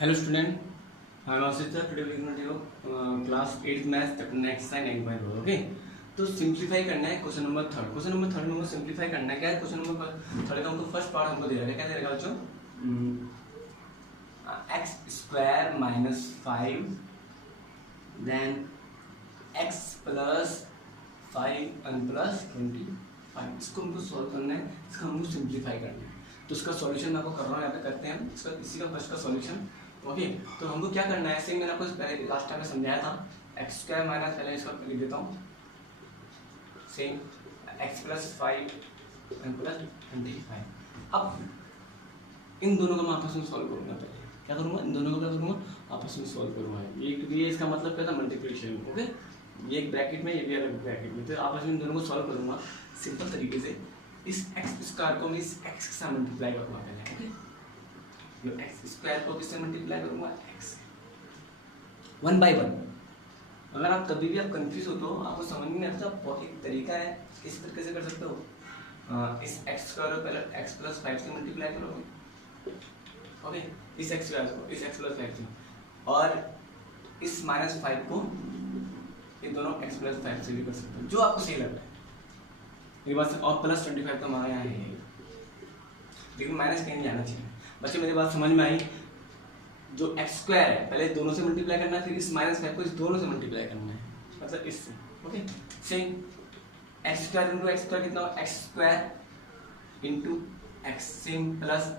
Hello student, I am Ashish sir. Today we are going to do class 8th math chapter next sign 9.4. Okay, तो simplify करना है question number third. Question number third में हमको simplify करना है। क्या है क्वेश्चन नंबर थर्ड का? हमको फर्स्ट पार्ट हमको दे रखा है। क्या दे रखा है बच्चों? X square minus 5 then x plus 5 and plus 25। इसको हमको सॉल्व करना है, इसका हमको सिंप्लीफाई करना है। तो इसका सॉल्यूशन मैं आपको कर रहा हूँ, यहाँ पे करते हैं इसका, इसी का फर्स्ट का सॉल्यूशन। ओके, तो हमको क्या करना है, सेम मैंने आपको पहले लास्ट टाइम में समझाया था। एक्स स्क्वायर माइनस, पहले इसका लिख देता हूँ, same x plus 5 and plus 25। अब इन दोनों को मैं आपस में सॉल्व करूँगा। पहले क्या करूँगा, इन दोनों को क्या करूँगा, आपस में सॉल्व करूँगा। ये इसका मतलब क्या था, मल्टीप्लिकेशन। ओके, ये एक ब्रैकेट में, ये भी अलग ब्रैकेट में, तो आपस में इन दोनों को सॉल्व करूँगा सिंपल तरीके से। इस एक्स स्क्वायर को मैं इस एक्स के साथ मल्टीप्लाई करूँगा पहले। ओके, जो एक्स स्क्वायर को किससे मल्टीप्लाई करूँगा, एक्स 1 by 1। अगर आप कभी भी आप कंफ्यूज हो तो आपको समझ नहीं आता, बहुत एक तरीका है, इस तरीके से कर सकते हो। इस एक्स स्क्वायर को पहले एक्स प्लस 5 से मल्टीप्लाई करोगे। ओके, इस एक्स स्क्वायर को इस एक्स प्लस 5 से, और इस माइनस 5 को ये दोनों एक्स प्लस 5 से भी कर सकते हो, जो आपको सही लग रहा है। मेरी बात से, और प्लस 25 तो हमारे यहाँ है, लेकिन माइनस कहीं नहीं जाना चाहिए। बच्चे मेरी बात समझ में आई? जो एक्स स्क्वायर है पहले दोनों से मल्टीप्लाई करना है, फिर इस माइनस 5 को इस दोनों से मल्टीप्लाई करना है, मतलब इससे। Okay, same x square into x square कितना, x square into x, same plus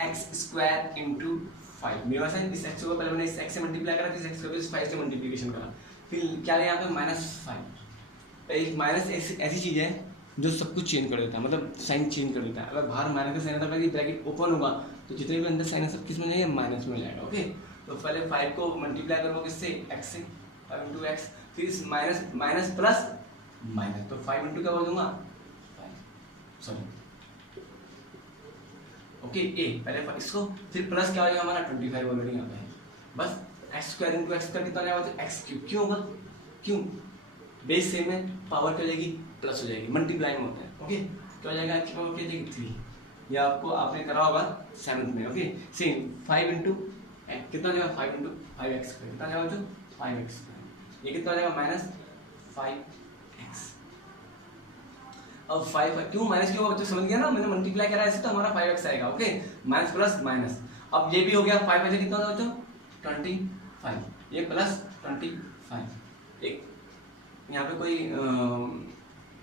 x square into 5। मेरे पास है, इस एक्स को पहले मैंने इस एक्स से मल्टीप्लाई करा, फिर इस एक्स को इस 5 से मल्टीप्लिकेशन करा, फिर क्या है यहाँ पे -5। एक माइनस ऐसी चीज़ है जो सब कुछ चेंज कर देता है, मतलब साइन चेंज कर देता है। अगर बाहर माइनस का साइन आता है, ब्रैकेट ओपन होगा तो जितने भी अंदर साइन है सब किस में जाएगा, माइनस में जाएगा। ओके, तो पहले 5 को मल्टीप्लाई करो किससे, एक्स से, 5 इंटू एक्स, फिर इस माइनस माइनस प्लस माइनस, तो 5 इंटू क्या बोल दूंगा, 5, सॉरी। ओके, ए पहले इसको, फिर प्लस क्या हो जाएगा हमारा 25 ऑलरेडी यहाँ पे है। बस x square into x square कितना जाएगा, तो एक्स क्यूब। क्यों होगा, क्यों, बेस सेम है, पावर क्या हो जाएगी, प्लस हो जाएगी, मल्टीप्लाई में होता है। ओके, क्या हो जाएगा, एक्स की पावर क्या हो जाएगी, 3। या आपको आपने करा होगा 7th में। ओके, सेम 5 इंटू कितना जाएगा, 5 इंटू 5x स्क्वायर कितना जाएगा, जो 5x स्क्वायर। ये कितना जाएगा, -5x। अब 5 क्यों माइनस क्यों, बच्चे समझ गया ना, मैंने मल्टीप्लाई करा ऐसे तो हमारा 5x आएगा। ओके, माइनस प्लस माइनस, अब ये भी हो गया 5 ऐसे कितना होगा बच्चों, 25, ये प्लस 25। एक यहाँ पे कोई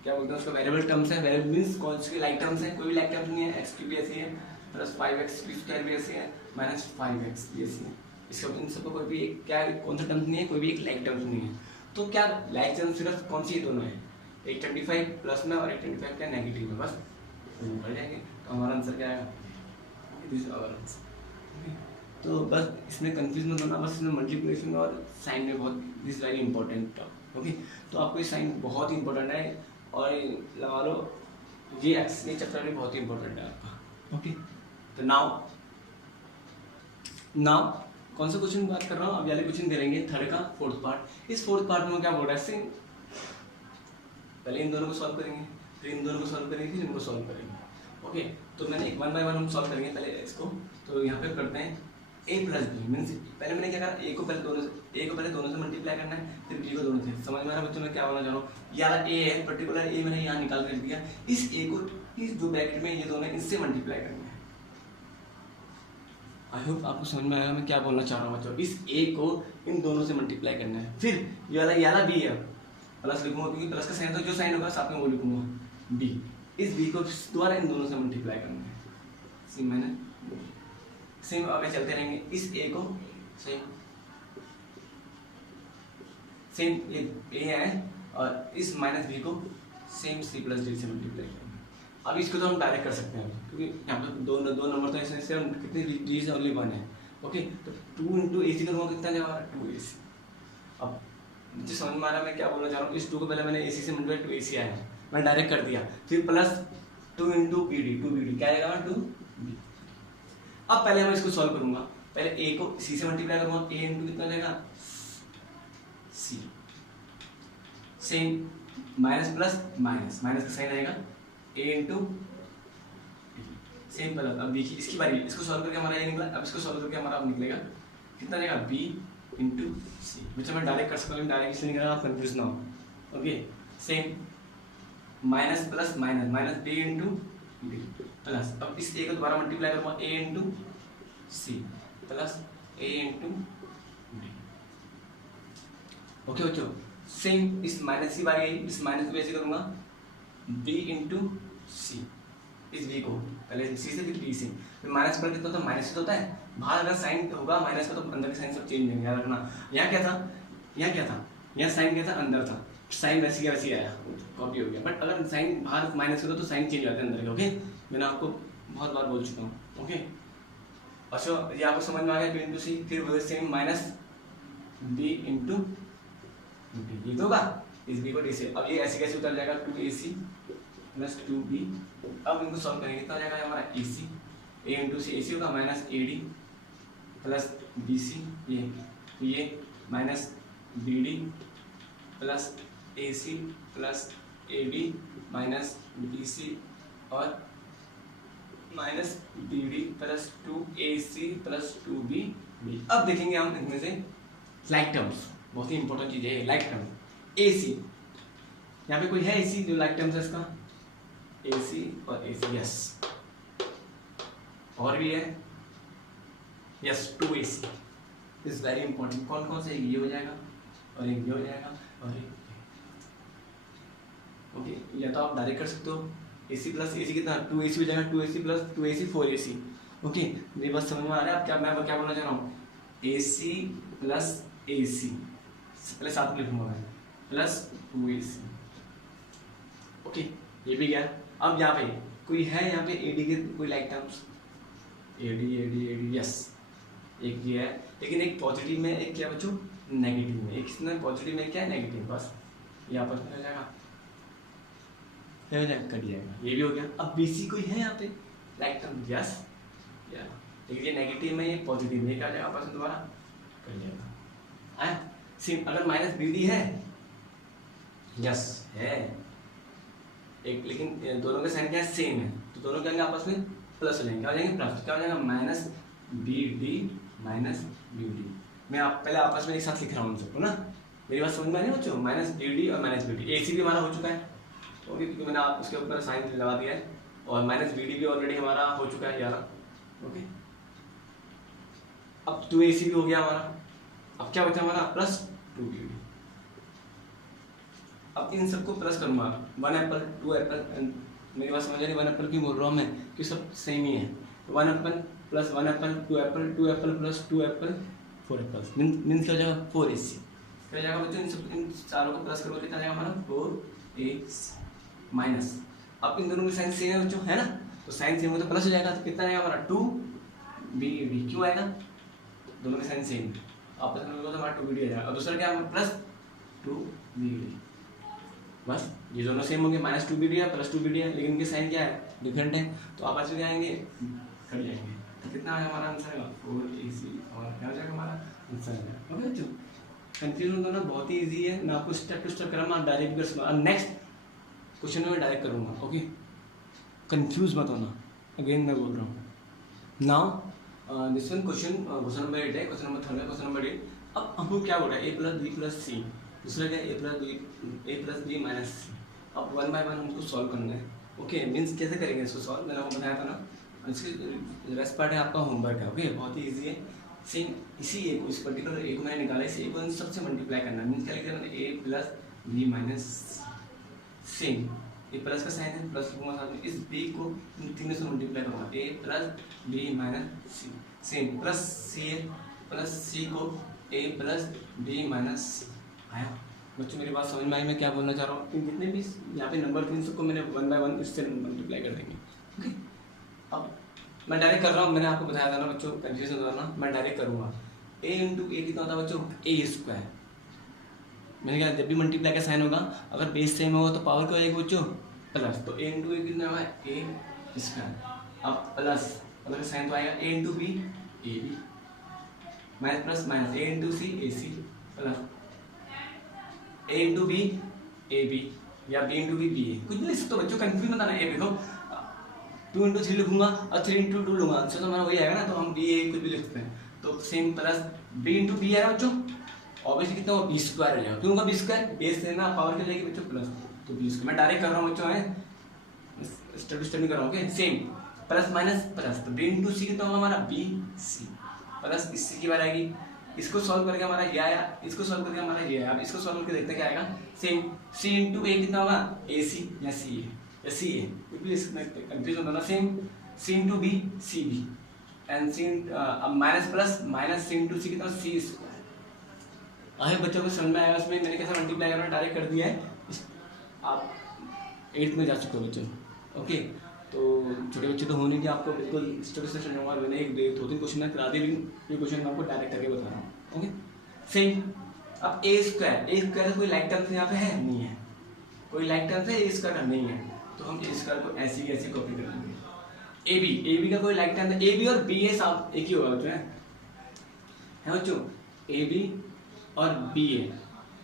क्या बोलते हैं उसका, वेरिएबल टर्म्स है। वेरिएबल मींस कौन सी लाइक टर्म्स है, कोई भी लाइक टर्म्स नहीं है। एक्स क्यूब भी ऐसी है, प्लस 5x स्क्वायर भी ऐसी है, माइनस 5x भी ऐसी है। इसका इन सबको कोई भी एक क्या कौन सा टर्म्स नहीं है, कोई भी एक लाइक टर्म्स नहीं है। तो क्या लाइक टर्म्स सिर्फ कौन सी दोनों है, एक 25 प्लस में और एक 25 क्या नेगेटिव में, बस बढ़ जाएंगे। तो हमारा आंसर क्या आएगा, दिस इज आवर आंसर। तो बस इसमें कंफ्यूज मत होना, बस इसमें मल्टीप्लिकेशन और साइन में बहुत, दिस वेरी इंपॉर्टेंट। ओके, तो आपको ये साइन बहुत ही इंपॉर्टेंट है, और लगा लो ये एक्स, ये चैप्टर भी बहुत ही इंपॉर्टेंट है आपका। ओके, तो नाउ कौन सा क्वेश्चन बात कर रहा हूँ, अब वाले क्वेश्चन करेंगे थर्ड का फोर्थ पार्ट। इस फोर्थ पार्ट में क्या बोल रहा है, पहले इन दोनों को सॉल्व करेंगे, फिर इन दोनों को सॉल्व करेंगे, फिर इनको सॉल्व करेंगे। ओके, तो मैंने 1 by 1 हम सॉल्व करेंगे पहले इसको। तो यहाँ पे करते हैं a प्लस बी, मीन्स पहले मैंने क्या करा, a को पहले दोनों से मल्टीप्लाई करना है, फिर b को दोनों से। समझ में आ रहा है बच्चों, मैं क्या बोलना चाह रहा हूँ, यार a है, पर्टिकुलर a मैंने यहाँ निकाल कर दिया, इस a को इस जो ब्रैकेट में ये दोनों इससे मल्टीप्लाई करना है। आई होप आपको समझ में आएगा मैं क्या बोलना चाह रहा हूँ बच्चों। इस a को इन दोनों से मल्टीप्लाई करना है, फिर ये वाला b है, प्लस लिखूंगा क्योंकि प्लस का साइन तो जो साइन होगा साथ में वो लिखूंगा b। इस b को दोबारा इन दोनों से मल्टीप्लाई करना है, सेम मैंने सेम आगे चलते रहेंगे। इस a को सेम ये a है, और इस माइनस b को सेम c प्लस d से मल्टीप्लाई करेंगे। अब इसको तो हम डायरेक्ट कर सकते हैं, क्योंकि यहाँ पे दो नंबर तो ऐसे हम कितने d से ओनली 1 है। ओके, तो 2 इंटू ए सी करूँगा कितना जाएगा, 2ac। अब मुझे समझ में आ रहा है मैं क्या बोलना चाह रहा हूँ। इस 2 को पहले मैंने ac से मल्टीप्लाई 2ac आया है, मैंने डायरेक्ट कर दिया, फिर प्लस 2 इंटू बी डी क्या आएगा, 2b। अब पहले मैं इसको सॉल्व करूंगा, पहले a को c से मल्टीप्लाई करूंगा, a इंटू कितना जाएगा, c, same minus plus minus, minus का साइन आएगा, a इंटू सेम प्लस अब बी की इसकी बारी, इसको सॉल्व करके हमारा ये निकला, अब इसको सॉल्व करके हमारा अब निकलेगा कितना जाएगा बी इंटू सी। बच्चा मैं डायरेक्ट कर सकता हूँ, डायरेक्ट इसलिए निकला, आप कंफ्यूज ना हो। Okay same minus plus minus minus b into b plus, अब इस ए को दोबारा मल्टीप्लाई करूँगा a into c plus a into d. Okay बच्चों सेम इस माइनस की बारी आई, इस माइनस को ऐसे करूँगा बी इंटू सी, इस बी को पहले सी से फिर बी से, फिर माइनस पर कितना होता है माइनस से होता है, बाहर अगर साइन होगा माइनस का तो अंदर के साइन सब चेंज होंगे, याद रखना। यहाँ क्या था, यहाँ क्या था, यहाँ साइन क्या था अंदर था, साइन वैसे क्या वैसे आया, कॉपी हो गया, बट अगर साइन बाहर माइनस होता तो साइन चेंज हो जाता है अंदर के। ओके मैंने आपको बहुत बार बोल चुका हूँ। ओके अच्छा ये आपको समझ में आ गया बी इंटू सी, फिर वो same minus b into d, ये तो होगा इस बी को डी से, अब ये ऐसे कैसे उतर जाएगा 2ac प्लस 2b, अब इनको सॉल्व करेंगे कितना हो जाएगा हमारा ac, a into c ac होगा माइनस ad प्लस bc, ये minus bd plus ac plus ad minus bc और minus bd plus 2ac plus 2b। अब देखेंगे हम इनमें से लाइक टर्म्स, बहुत ही इंपॉर्टेंट चीज है लाइक टर्म। AC यहाँ पे कोई है AC जो लाइक टर्म्स है इसका, AC और AC, यस और भी है, yes 2AC is very important. कौन कौन से, ये हो जाएगा और एक ये हो जाएगा और एक, ओके या तो आप डायरेक्ट कर सकते हो AC प्लस AC कितना 2AC हो जाएगा, 2AC plus 2AC 4AC। Okay मेरी बात समझ में आ रहा है, आप क्या मैं क्या बोलना चाह रहा हूँ, AC प्लस AC पहले साथ में लिखूंगा मैं प्लस 2AC। ओके ये भी गया। अब यहाँ पे कोई है, यहाँ पे AD के कोई लाइक टर्म्स, AD यस एक ये है, लेकिन एक पॉजिटिव में एक क्या बच्चों नेगेटिव में, एक इसमें पॉजिटिव में क्या है नेगेटिव, बस ये आपस में हो जाएगा, कट जाएगा, ये भी हो गया। अब BC कोई है यहाँ पे लाइक टर्म, यस या, लेकिन ये नेगेटिव में ये पॉजिटिव में क्या हो जाएगा आपस में दोबारा कट जाएगा। आया सेम अगर माइनस BD है, यस है एक, लेकिन दोनों के साइन क्या है सेम है, तो दोनों क्या आपस में प्लस हो जाएंगे, क्या हो जाएंगे प्लस, क्या हो जाएगा माइनस BD माइनस BD। मैं आप पहले आपस में एक साथ लिख रहा हूँ उन सबको ना, मेरी बात समझ में आ रही है बच्चों, माइनस BD और माइनस BD। AC भी हमारा हो चुका है ओके, क्योंकि मैंने आप उसके ऊपर साइन लगा दिया है, और माइनस BD भी ऑलरेडी हमारा हो चुका है 11। ओके अब 2AC भी हो गया हमारा, अब क्या बचा हमारा प्लस 2BD। अब इन सबको प्लस करूंगा, 1 एप्पल 2 एप्पल, मेरी बात समझ आ रही है, 1 एप्पल क्यों बोल रहा हूँ मैं, क्योंकि सब सेम ही है, 1 Apple plus 1 Apple 2 Apple 2 Apple plus 2 Apple 4 Apple, means क्या हो जाएगा 4AC। क्या हो जाएगा बच्चों, इन चारों को प्लस करोगे कितना जाएगा हमारा 4AC माइनस, अब इन दोनों के साइन सेम है बच्चों है ना, तो साइन सेम हो तो प्लस हो जाएगा, तो कितना आएगा हमारा 2BD, क्यों आएगा दोनों के साइन सेम, आपस में तो हमारा 2BD आ जाएगा, और दूसरा क्या प्लस 2BD, बस ये दोनों सेम होंगे, माइनस 2BD है प्लस 2BD है, लेकिन इनके साइन क्या है डिफरेंट है, तो आपस में क्या आएंगे कट जाएंगे, तो कितना आएगा हमारा आंसर आएगा 4AC, और क्या हो जाएगा हमारा आंसर आएगा। ओके बच्चों कंफ्यूजन होना बहुत ही ईजी है, मैं आपको स्टेप टू स्टेप कराऊंगा, डायरेक्ट कर सकूँगा, नेक्स्ट क्वेश्चन में मैं डायरेक्ट करूँगा। ओके कंफ्यूज मत होना, अगेन मैं बोल रहा हूँ। Now this one question number 8 है, क्वेश्चन नंबर 3 है, क्वेश्चन नंबर 8। अब हमको क्या बोल रहा है, A plus B plus C, दूसरा क्या A plus B minus C। अब 1 बाय 1 हमको सॉल्व करना है। ओके मीन्स कैसे करेंगे इसको सॉल्व, मैंने आपको बताया था ना, इसके रेस्ट पार्ट है आपका होमवर्क है। ओके बहुत ही ईजी है, सेम इसी ए को, इस पर्टिकुलर ए को मैंने निकाला, इस ए को इन सबसे मल्टीप्लाई करना है, मीन्स क्या लिख रहा है A plus B minus same, ये प्लस का साइन है प्लस लूँगा साथ में, इस B को इन तीनों से मल्टीप्लाई करूँगा, A plus B minus C same, plus C है प्लस C को A प्लस B माइनस आया। बच्चों मेरी बात समझ में आई, मैं क्या बोलना चाह रहा हूँ, जितने भी यहाँ पे नंबर थे इन सबको मैंने 1 बाय 1 इससे मल्टीप्लाई कर देंगे। ओके अब मैं डायरेक्ट कर रहा हूँ, मैंने आपको बताया था ना बच्चों कंफ्यूजन हो ना, मैं डायरेक्ट करूँगा। A इंटू A कितना होता है बच्चों A स्क्वायर, मैंने कहा जब भी मल्टीप्लाई का साइन होगा अगर बेस सेम होगा तो पावर क्या होगी बच्चों प्लस, तो A इंटू A कितना होगा A स्क्वायर, अब प्लस का साइन तो आएगा A into B AB minus plus minus A into C AC plus A into B AB या B इंटू B BA, कुछ भी लिख सकते हो बच्चों, कंफ्यूज मत आना। ये देखो 2 इंटू 3 लिखूंगा और 3 इंटू 2 लूंगा, आंसर तो हमारा वही आएगा ना, तो हम बी ए कुछ भी लिखते हैं, तो same plus b into b है बच्चों, ऑब्वियसली कितना होगा बी स्क्वायर हो जाएगा, क्यों होगा बी स्क्वायर, बेस से ना पावर के लेके बच्चों प्लस, तो बी स्क्वायर मैं डायरेक्ट कर रहा हूँ बच्चों, है स्टडी कर रहा हूँ, okay same plus minus plus, तो बी इंटू सी कितना होगा हमारा बी सी, प्लस इसी की बार आएगी, इसको सॉल्व करके हमारा ये आया, इसको सॉल्व करके हमारा ये आया, अब इसको सॉल्व करके देखते हैं क्या आएगा, सेम सी इंटू ए कितना होगा ए सी या सी ए या सी ए, कंफ्यूज होता ना, same c into b c b and c अब minus plus minus c into c कितना सी स्क्वायर। आगे बच्चों को समझ में आएगा, उसमें मैंने कैसे मल्टीप्लाई करना डायरेक्ट कर दिया है, आप 8th में जा चुके हो बच्चों, ओके। तो छोटे बच्चे तो होने की आपको बिल्कुल स्टडी सेशन होगा, मैंने 1-2-3 क्वेश्चन में करा दिए, ये क्वेश्चन मैं आपको डायरेक्ट करके बता रहा हूँ, ओके सेम। अब ए स्क्वायर कोई लाइक टर्म्स यहाँ पे है नहीं है, कोई लाइक टर्म्स है ए स्क्वायर नहीं है, तो हम ए स्क्वायर को ऐसी कैसे कॉपी कर लेंगे। ए बी का कोई लाइक टर्म है, ए बी और बी ए साथ एक ही होगा बच्चों, है बच्चों, ए बी और बी ए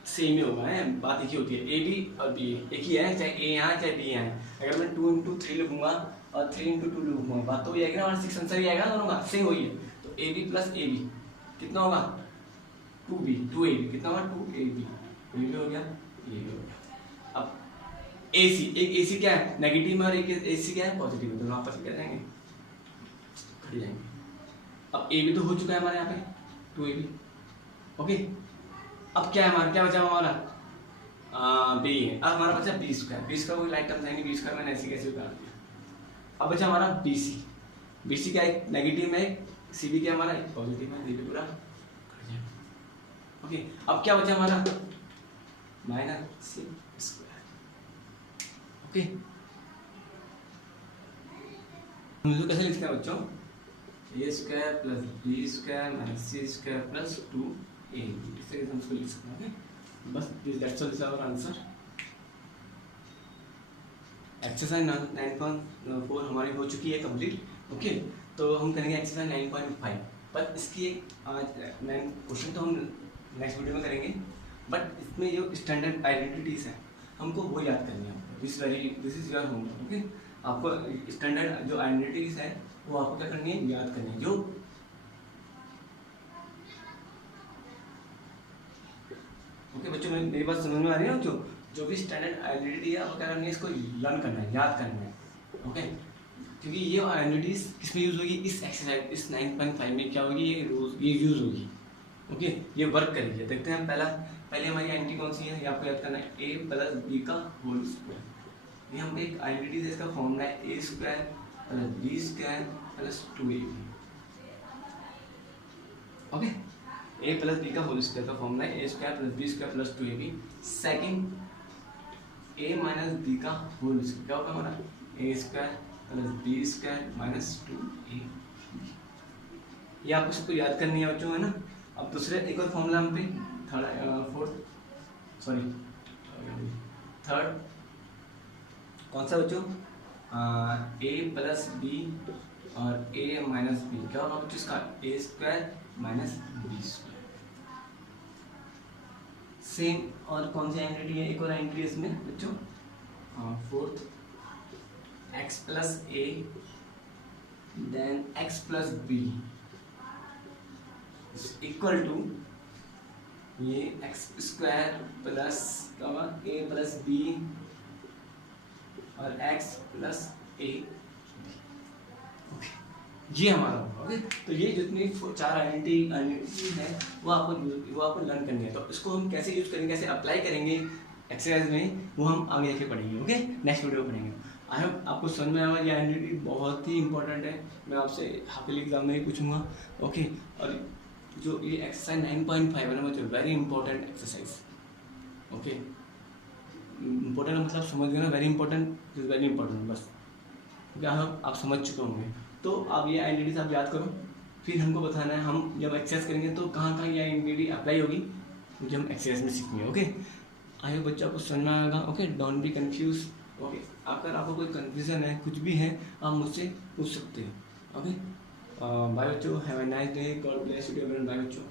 सेम ही होगा, है बात एक ही होती है, ए बी और बी ए एक ही है, चाहे ए यहाँ चाहे बी यहाँ है। अगर मैं 2 इंटू 3 लिखूंगा और 3 इंटू 2 लिखूंगा, बात तो वही आएगी ना, और 6 आंसर ही आएगा दोनों का, सेम वही है, तो a b plus a b कितना होगा 2b 2ab कितना होगा 2ab, ये भी हो गया ये भी हो गया। अब AC एक AC क्या है नेगेटिव में और एक AC क्या है पॉजिटिव में, दोनों आपस में क्या जाएंगे खड़े जाएंगे। अब AB तो हो चुका है हमारे यहाँ पे 2ab, ओके। अब क्या है हमारा, क्या बचा हमारा B है, अब हमारा बचा B स्क्वायर, B स्क्वायर कोई लाइक टर्म है नहीं, B स्क्वायर मैंने ऐसे कैसे उतार दिया। अब बचा हमारा BC क्या है नेगेटिव में, CB क्या हमारा पॉजिटिव में, ये भी पूरा ओके। अब क्या बचा हमारा माइनस C स्क्वायर, ओके। हम लोग कैसे लिखते हैं बच्चों, A square plus B square minus C square plus 2A, इस तरीके से हम इसको लिख सकते हैं, ओके। बस that's all, this our answer. Exercise 9.4 हमारी हो चुकी है कंप्लीट, ओके। तो हम करेंगे एक्सरसाइज 9.5, पर इसकी एक आज 9 क्वेश्चन तो हम नेक्स्ट वीडियो में करेंगे, बट इसमें जो स्टैंडर्ड आइडेंटिटीज हैं हमको वो याद करनी है आपको, this is your homework, okay. आपको स्टैंडर्ड जो आइडेंटिटीज है वो आपको क्या करनी है, याद करनी है। जो ओके बच्चों, मेरी बात समझ में आ रही है बच्चों, जो भी स्टैंडर्ड आइडेंटिटी है वो क्या करनी है, इसको लर्न करना है, याद करना है, ओके। क्योंकि ये आइडेंटिटीज किसमें यूज होगी, इस एक्सरसाइज इस 9.5 में क्या होगी, ये यूज होगी, ओके। ये वर्क करिए, देखते हैं पहले हमारी आइडेंटिटी कौन सी है, ये आपको याद करना है a प्लस बी का होल स्क्वायर। ये हम एक आइडेंटिटी है, इसका फॉर्मूला है a square plus b square plus 2ab, okay. a plus b का होल स्क्वायर का फॉर्मूला है a square plus b square plus 2ab। Second a minus b का होल स्क्वायर क्या होगा हमारा, a square plus b square minus 2ab। ये आपको सबको याद करनी है बच्चों, है ना। अब दूसरे एक और फॉर्मूला हम पे थर्ड कौन सा बच्चों, a प्लस बी और a माइनस बी क्या होगा बच्चों, इसका a square minus b square. Same और कौन सी आइडेंटिटी है, एक और आइडेंटिटी इसमें बच्चों, fourth x plus a then x plus b equal to ये x square plus a plus b और x प्लस a, ओके। ये हमारा होगा, ओके। तो ये जितनी 4 आइडेंटिटी है वो आपको लर्न करनी है। तो इसको हम कैसे यूज करेंगे, कैसे अप्लाई करेंगे एक्सरसाइज में, वो हम आगे जाके पढ़ेंगे, ओके। नेक्स्ट वीडियो में पढ़ेंगे। आई होप आपको समझ में आया, ये आइडेंटिटी बहुत ही इंपॉर्टेंट है, मैं आपसे हाफिल एग्जाम में ही पूछूंगा, ओके। और जो ये एक्सरसाइज 9.5 है ना बच्चों, very important exercise, okay. Important मतलब समझ गए ना, very important is very important, बस क्या आप समझ चुके होंगे। तो आप ये आइडेंटिटीज आप याद करो, फिर हमको बताना है हम जब एक्सरसाइज करेंगे तो कहाँ कहाँ ये आइडेंटिटी अप्लाई होगी, मुझे हम एक्सरसाइज में सीखेंगे, ओके। आई होप बच्चों आपको समझ में आएगा, okay. Don't be confuse, okay. अगर आपको कोई कंफ्यूजन है, कुछ भी है, आप मुझसे पूछ सकते हो, ओके। बाय बच्चों, have a nice day, god bless you, bye बच्चों।